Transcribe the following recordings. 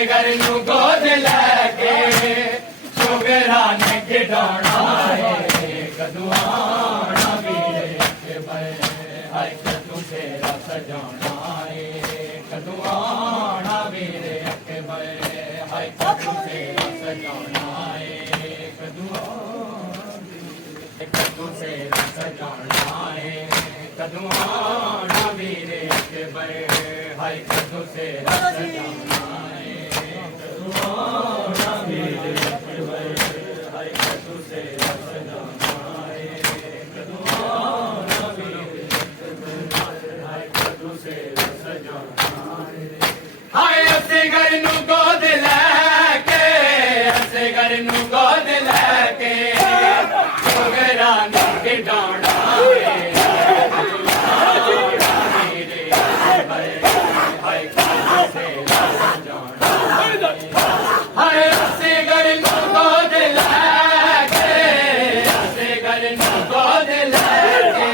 असगर नू गोद लैके छोकरा ने खिडौना है कदू आना वीरे अकबर हाय कदू तेरा सजाना है कदू आना वीरे अकबर हाय कदू तेरा सजाना है कदू तेरा सजाना है कदू आना वीरे अकबर हाय कदू तेरा सजाना है कदू आना वीरे अकबर हाय कदू तेरा सजाना है कदू आना वीरे अकबर हाय कदू तेरा सजाना है हाय असगर नू गोद लैके असगर नू गोद लैके छोकरा ने खिडौना है हाय असगर नू गोद लैके असगर नू गोद लैके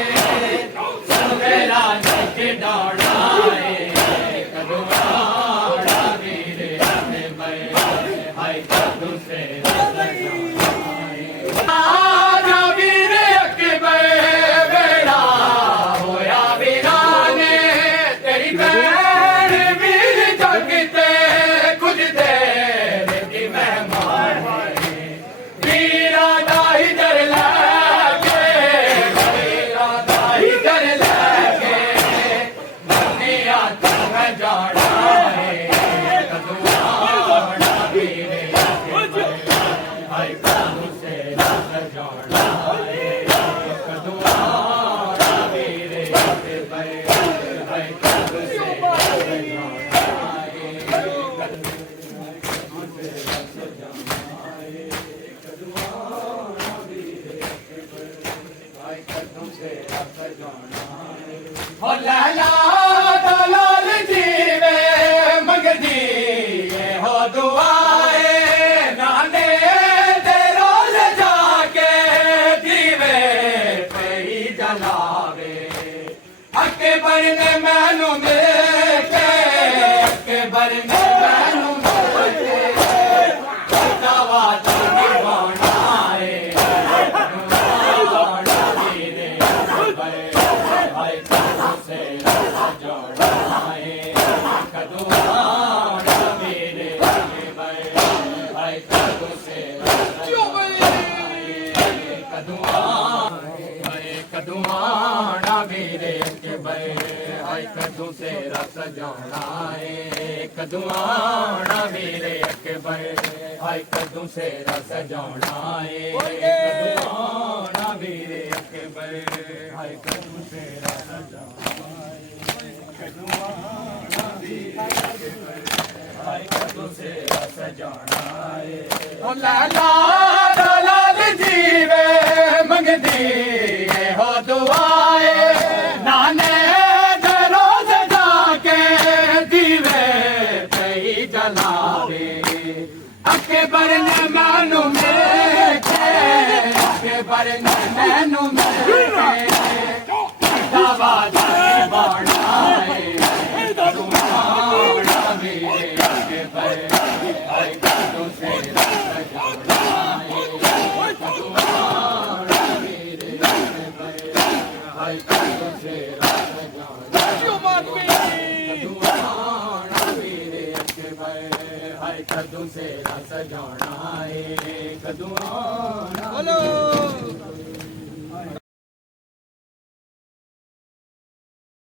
छोकरा ने खिडौना है कदू आना वीरे अकबर हाय कदू तेरा सजाना है आना वीरे अकबर बेड़ा होया वीराने तेरी भैन वीर जगते कुछ देर की मेहमान है वीरा दा ही डर लैके वीरा दा ही डर लैके दुनिया तक जाना है कदू आना वीरे अकबर हाय कदू तेरा सजाना है कदू आना वीरे अकबर हाय कदू तेरा सजाना है कदू तेरा सजाना है कदू आना वीरे अकबर हाय कदू तेरा सजाना है हो लैला दलाल जीवे मंगदी ये हो दुआए नाने दे रोज जाके दीवे पे ही जलावे अकबर ने मैनू देखे अकबर ने मैनू देखे दावा निभाना है निभाना वीरे अकबर हाय कदू तेरा सजाना है कदू आना वीरे अकबर हाय कदू तेरा सजाना है कदू आना वीरे अकबर हाय कदू तेरा सजाना है कदू आना वीरे अकबर हाय कदू तेरा सजाना है कदू आना वीरे अकबर हाय कदू तेरा सजाना है कदू आना वीरे अकबर हाय कदू तेरा सजाना है ओ लाला दलाल जीवे मंगदी ये हो दुआए नाने दे रोज जाके दीवे पे ही जलावे अकबर ने मैनू देखे अकबर ने मैनू देखे दावा निभाना है कदू आना वीरे अकबर हाय कदू तेरा सजाना है कदू आना वीरे अकबर हाय कदू तेरा सजाना कदू आना वीरे अकबर हाय कदू तेरा सजाना है कदू आना